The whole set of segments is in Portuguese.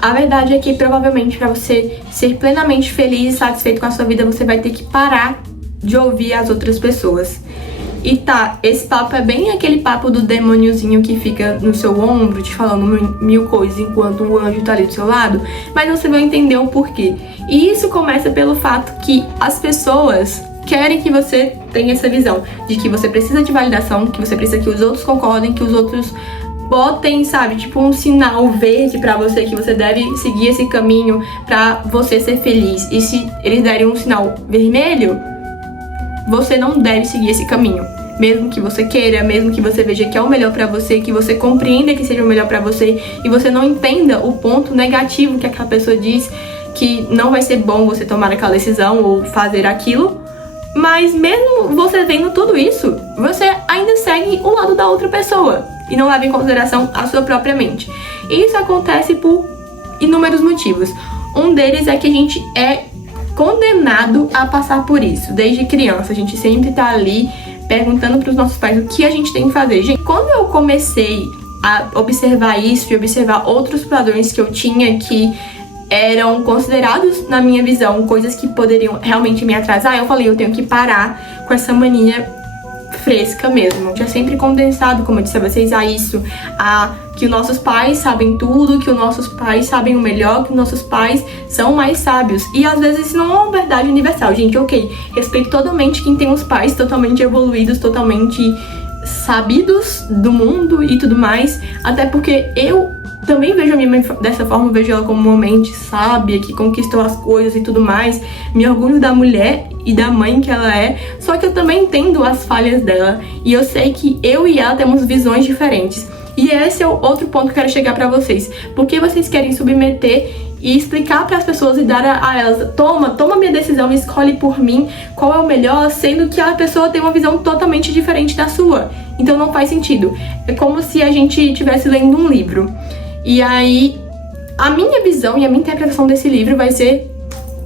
A verdade é que provavelmente para você ser plenamente feliz e satisfeito com a sua vida, você vai ter que parar de ouvir as outras pessoas. E tá, esse papo é bem aquele papo do demôniozinho que fica no seu ombro te falando mil coisas enquanto um anjo tá ali do seu lado, mas você vai entender o porquê. E isso começa pelo fato que as pessoas querem que você tenha essa visão de que você precisa de validação, que você precisa que os outros concordem, que os outros botem, sabe, tipo um sinal verde pra você, que você deve seguir esse caminho pra você ser feliz. E se eles derem um sinal vermelho, você não deve seguir esse caminho. Mesmo que você queira, mesmo que você veja que é o melhor pra você, que você compreenda que seja o melhor pra você e você não entenda o ponto negativo que aquela pessoa diz, que não vai ser bom você tomar aquela decisão ou fazer aquilo. Mas mesmo você vendo tudo isso, você ainda segue o lado da outra pessoa e não leva em consideração a sua própria mente. E isso acontece por inúmeros motivos. Um deles é que a gente é condenado a passar por isso. Desde criança, a gente sempre tá ali perguntando pros nossos pais o que a gente tem que fazer. Gente, quando eu comecei a observar isso e observar outros padrões que eu tinha que eram considerados, na minha visão, coisas que poderiam realmente me atrasar, eu falei, eu tenho que parar com essa mania fresca mesmo. Já sempre condensado, como eu disse a vocês, a isso, a que os nossos pais sabem tudo, que os nossos pais sabem o melhor, que os nossos pais são mais sábios. E às vezes isso não é uma verdade universal, gente, ok. Respeito totalmente quem tem os pais totalmente evoluídos, totalmente sabidos do mundo e tudo mais, até porque eu também vejo a minha mãe dessa forma, vejo ela como uma mente sábia, que conquistou as coisas e tudo mais. Me orgulho da mulher e da mãe que ela é, só que eu também entendo as falhas dela. E eu sei que eu e ela temos visões diferentes. E esse é o outro ponto que eu quero chegar pra vocês. Porque vocês querem submeter e explicar para as pessoas e dar a elas, toma minha decisão, escolhe por mim qual é o melhor, sendo que a pessoa tem uma visão totalmente diferente da sua. Então não faz sentido. É como se a gente estivesse lendo um livro. E aí, a minha visão e a minha interpretação desse livro vai ser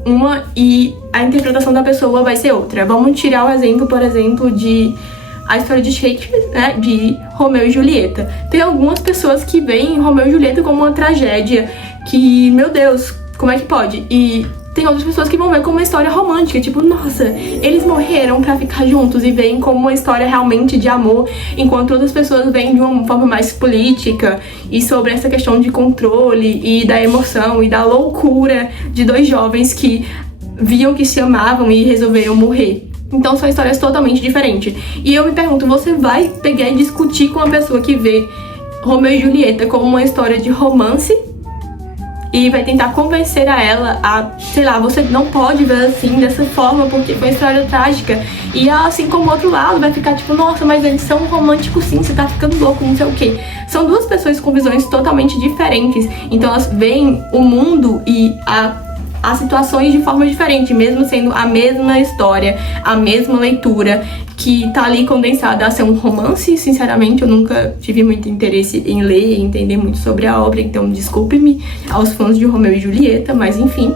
uma e a interpretação da pessoa vai ser outra. Vamos tirar o exemplo, por exemplo, de a história de Shakespeare, né, de Romeu e Julieta. Tem algumas pessoas que veem Romeu e Julieta como uma tragédia, que, meu Deus, como é que pode? E tem outras pessoas que vão ver como uma história romântica, tipo, nossa, eles morreram pra ficar juntos, e veem como uma história realmente de amor, enquanto outras pessoas veem de uma forma mais política e sobre essa questão de controle e da emoção e da loucura de dois jovens que viam que se amavam e resolveram morrer. Então são histórias totalmente diferentes. E eu me pergunto, você vai pegar e discutir com uma pessoa que vê Romeu e Julieta como uma história de romance e vai tentar convencer a ela a, sei lá, você não pode ver assim, dessa forma, porque foi uma história trágica. E ela, assim como o outro lado, vai ficar tipo, nossa, mas eles são românticos sim, você tá ficando louco, não sei o quê. São duas pessoas com visões totalmente diferentes. Então elas veem o mundo e as situações de forma diferente, mesmo sendo a mesma história, a mesma leitura, que tá ali condensada a ser um romance. Sinceramente, eu nunca tive muito interesse em ler e entender muito sobre a obra, então desculpe-me aos fãs de Romeu e Julieta, mas enfim.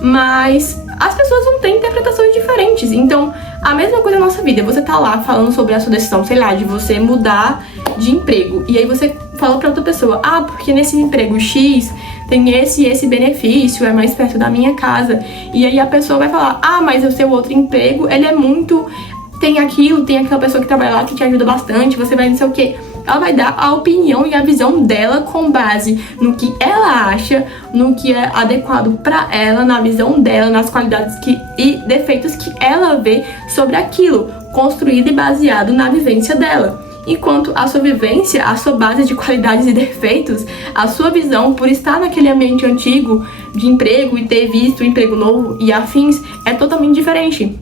Mas as pessoas vão ter interpretações diferentes, então a mesma coisa na nossa vida. Você tá lá falando sobre a sua decisão, sei lá, de você mudar de emprego, e aí você fala pra outra pessoa, ah, porque nesse emprego X tem esse e esse benefício, é mais perto da minha casa. E aí a pessoa vai falar, ah, mas o seu outro emprego, ele é muito... tem aquilo, tem aquela pessoa que trabalha lá que te ajuda bastante, você vai não sei o quê. Ela vai dar a opinião e a visão dela com base no que ela acha, no que é adequado pra ela, na visão dela, nas qualidades e defeitos que ela vê sobre aquilo, construído e baseado na vivência dela. Enquanto a sua vivência, a sua base de qualidades e defeitos, a sua visão por estar naquele ambiente antigo de emprego e ter visto um emprego novo e afins, é totalmente diferente.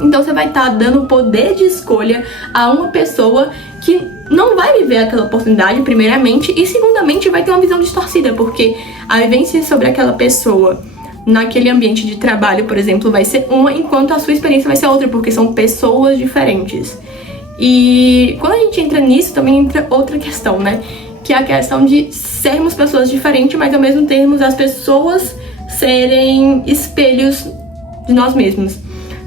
Então você vai estar dando poder de escolha a uma pessoa que não vai viver aquela oportunidade, primeiramente, e segundamente vai ter uma visão distorcida, porque a vivência sobre aquela pessoa naquele ambiente de trabalho, por exemplo, vai ser uma, enquanto a sua experiência vai ser outra, porque são pessoas diferentes. E quando a gente entra nisso, também entra outra questão, né? Que é a questão de sermos pessoas diferentes, mas ao mesmo tempo as pessoas serem espelhos de nós mesmos.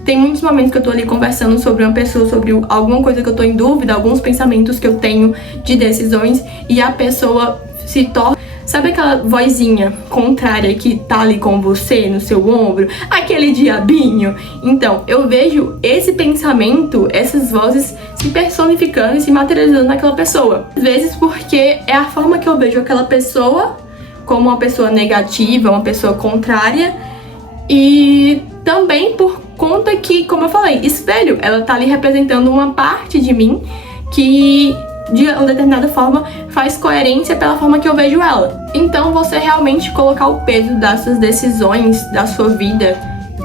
Tem muitos momentos que eu tô ali conversando sobre uma pessoa, sobre alguma coisa que eu tô em dúvida, alguns pensamentos que eu tenho de decisões, e a pessoa se torna Sabe aquela vozinha contrária que tá ali com você, no seu ombro? Aquele diabinho? Então, eu vejo esse pensamento, essas vozes se personificando e se materializando naquela pessoa. Às vezes porque é a forma que eu vejo aquela pessoa como uma pessoa negativa, uma pessoa contrária. E também por conta que, como eu falei, espelho, ela tá ali representando uma parte de mim que de uma determinada forma faz coerência pela forma que eu vejo ela. Então você realmente colocar o peso das suas decisões, da sua vida,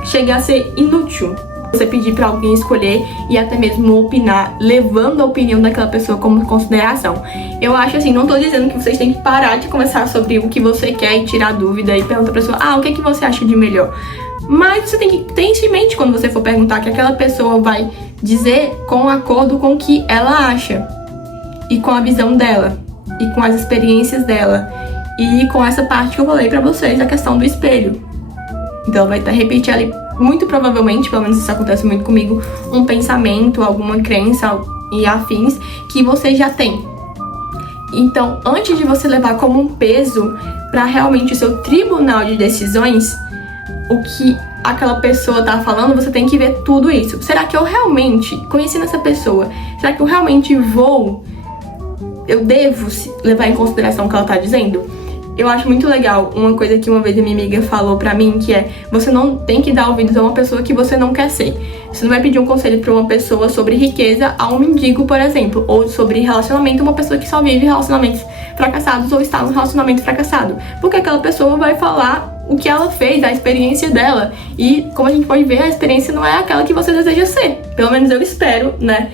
chega a ser inútil. Você pedir pra alguém escolher e até mesmo opinar, levando a opinião daquela pessoa como consideração. Eu acho assim, não tô dizendo que vocês têm que parar de conversar sobre o que você quer e tirar dúvida e perguntar pra pessoa, o que é que você acha de melhor? Mas você tem que ter isso em mente quando você for perguntar, que aquela pessoa vai dizer com acordo com o que ela acha. E com a visão dela, e com as experiências dela, e com essa parte que eu falei pra vocês, a questão do espelho. Então ela vai repetir ali, muito provavelmente, pelo menos isso acontece muito comigo, um pensamento, alguma crença e afins que você já tem. Então, antes de você levar como um peso pra realmente o seu tribunal de decisões, o que aquela pessoa tá falando, você tem que ver tudo isso. Será que eu realmente, conhecendo essa pessoa, será que eu realmente eu devo levar em consideração o que ela tá dizendo? Eu acho muito legal uma coisa que uma vez a minha amiga falou pra mim, que é, você não tem que dar ouvidos a uma pessoa que você não quer ser. Você não vai pedir um conselho pra uma pessoa sobre riqueza a um mendigo, por exemplo, ou sobre relacionamento, uma pessoa que só vive relacionamentos fracassados ou está num relacionamento fracassado. Porque aquela pessoa vai falar o que ela fez, a experiência dela. E como a gente pode ver, a experiência não é aquela que você deseja ser. Pelo menos eu espero, né?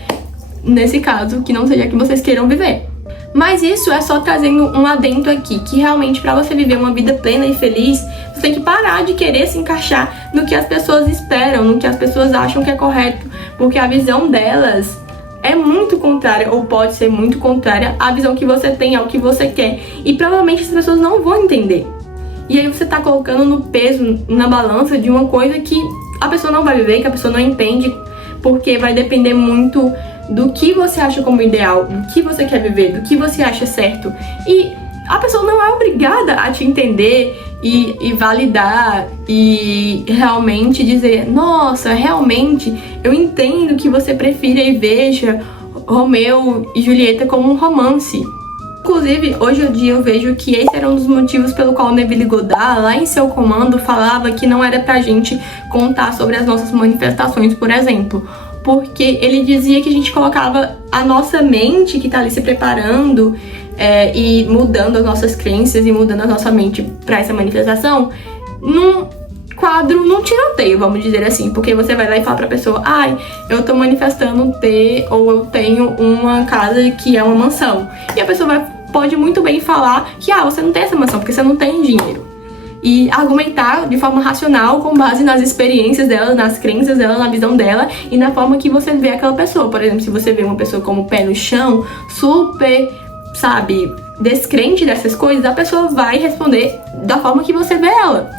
Nesse caso, que não seja a que vocês queiram viver. Mas isso é só trazendo um adendo aqui, que realmente pra você viver uma vida plena e feliz, você tem que parar de querer se encaixar no que as pessoas esperam, no que as pessoas acham que é correto, porque a visão delas é muito contrária, ou pode ser muito contrária à visão que você tem, ao que você quer. E provavelmente as pessoas não vão entender. E aí você tá colocando no peso, na balança de uma coisa que a pessoa não vai viver, que a pessoa não entende, porque vai depender muito do que você acha como ideal, do que você quer viver, do que você acha certo. E a pessoa não é obrigada a te entender e validar e realmente dizer, nossa, realmente eu entendo que você prefira e veja Romeu e Julieta como um romance. Inclusive, hoje em dia eu vejo que esse era um dos motivos pelo qual Neville Goddard, lá em Seu Comando, falava que não era pra gente contar sobre as nossas manifestações, por exemplo. Porque ele dizia que a gente colocava a nossa mente, que tá ali se preparando e mudando as nossas crenças e mudando a nossa mente pra essa manifestação, num quadro, num tiroteio, vamos dizer assim. Porque você vai lá e fala pra pessoa, eu tô manifestando ter, ou eu tenho uma casa que é uma mansão. E a pessoa pode muito bem falar que, você não tem essa mansão, porque você não tem dinheiro. E argumentar de forma racional com base nas experiências dela, nas crenças dela, na visão dela e na forma que você vê aquela pessoa. Por exemplo, se você vê uma pessoa como pé no chão, super, descrente dessas coisas, a pessoa vai responder da forma que você vê ela.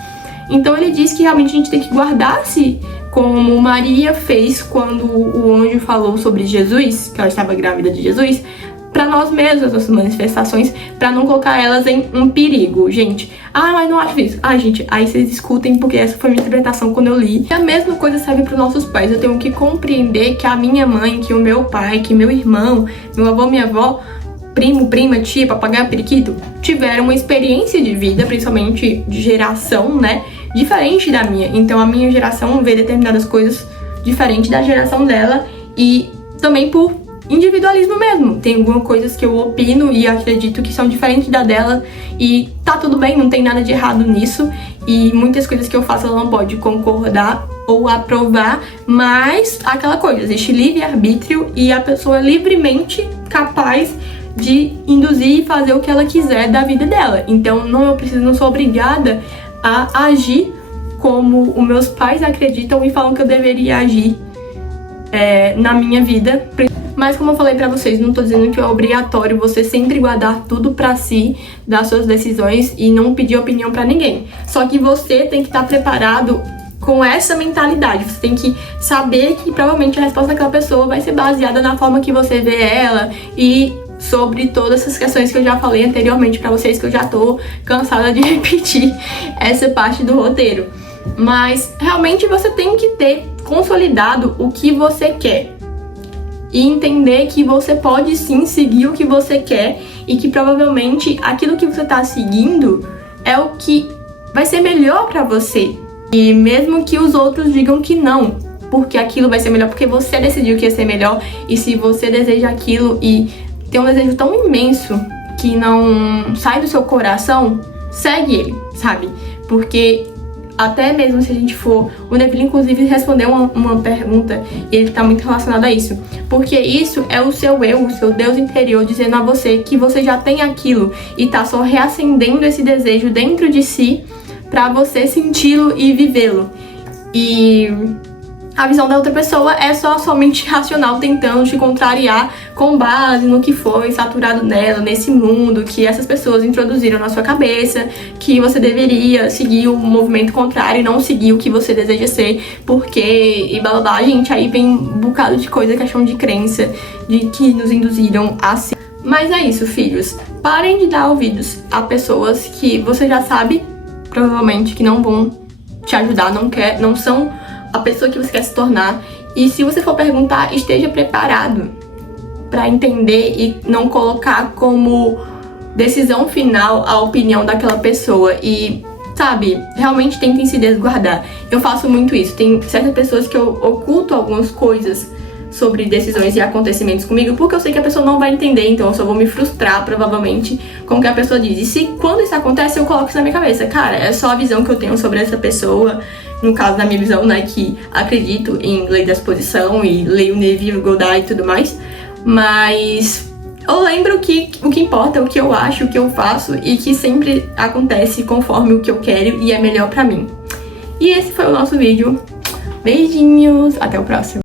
Então ele diz que realmente a gente tem que guardar-se como Maria fez quando o anjo falou sobre Jesus, que ela estava grávida de Jesus, para nós mesmos, as nossas manifestações, para não colocar elas em um perigo, gente. Mas não acho isso. Gente, aí vocês escutem, porque essa foi a minha interpretação quando eu li. E a mesma coisa serve para os nossos pais. Eu tenho que compreender que a minha mãe, que o meu pai, que meu irmão, meu avô, minha avó, primo, prima, tia, papagaio, periquito, tiveram uma experiência de vida, principalmente de geração, né, diferente da minha. Então a minha geração vê determinadas coisas diferente da geração dela e também por individualismo mesmo. Tem algumas coisas que eu opino e acredito que são diferentes da dela e tá tudo bem, não tem nada de errado nisso. E muitas coisas que eu faço ela não pode concordar ou aprovar, mas aquela coisa, existe livre-arbítrio e a pessoa é livremente capaz de induzir e fazer o que ela quiser da vida dela. Então não sou obrigada a agir como os meus pais acreditam e falam que eu deveria agir na minha vida. Mas como eu falei pra vocês, não tô dizendo que é obrigatório você sempre guardar tudo pra si, das suas decisões e não pedir opinião pra ninguém. Só que você tem que estar preparado com essa mentalidade. Você tem que saber que provavelmente a resposta daquela pessoa vai ser baseada na forma que você vê ela e sobre todas essas questões que eu já falei anteriormente pra vocês, que eu já tô cansada de repetir essa parte do roteiro. Mas realmente você tem que ter consolidado o que você quer e entender que você pode sim seguir o que você quer e que provavelmente aquilo que você tá seguindo é o que vai ser melhor pra você. E mesmo que os outros digam que não, porque aquilo vai ser melhor, porque você decidiu que ia ser melhor, e se você deseja aquilo e tem um desejo tão imenso que não sai do seu coração, segue ele, sabe? Porque até mesmo se a gente for... O Neville, inclusive, respondeu uma pergunta e ele tá muito relacionado a isso. Porque isso é o seu eu, o seu Deus interior, dizendo a você que você já tem aquilo e tá só reacendendo esse desejo dentro de si pra você senti-lo e vivê-lo. E a visão da outra pessoa é só somente racional, tentando te contrariar com base no que foi saturado nela, nesse mundo que essas pessoas introduziram na sua cabeça, que você deveria seguir o movimento contrário e não seguir o que você deseja ser, porque e blá blá blá. Gente, aí vem um bocado de coisa, questão de crença, de que nos induziram a ser. Mas é isso, filhos. Parem de dar ouvidos a pessoas que você já sabe, provavelmente, que não vão te ajudar, não são a pessoa que você quer se tornar. E se você for perguntar, esteja preparado para entender e não colocar como decisão final a opinião daquela pessoa. E, sabe, realmente tentem se desguardar. Eu faço muito isso. Tem certas pessoas que eu oculto algumas coisas sobre decisões e acontecimentos comigo, porque eu sei que a pessoa não vai entender, então eu só vou me frustrar, provavelmente, com o que a pessoa diz. E se quando isso acontece, eu coloco isso na minha cabeça. Cara, é só a visão que eu tenho sobre essa pessoa. No caso da minha visão, né, que acredito em lei da exposição e leio Neville Goddard e tudo mais. Mas eu lembro que o que importa é o que eu acho, o que eu faço e que sempre acontece conforme o que eu quero e é melhor pra mim. E esse foi o nosso vídeo. Beijinhos, até o próximo.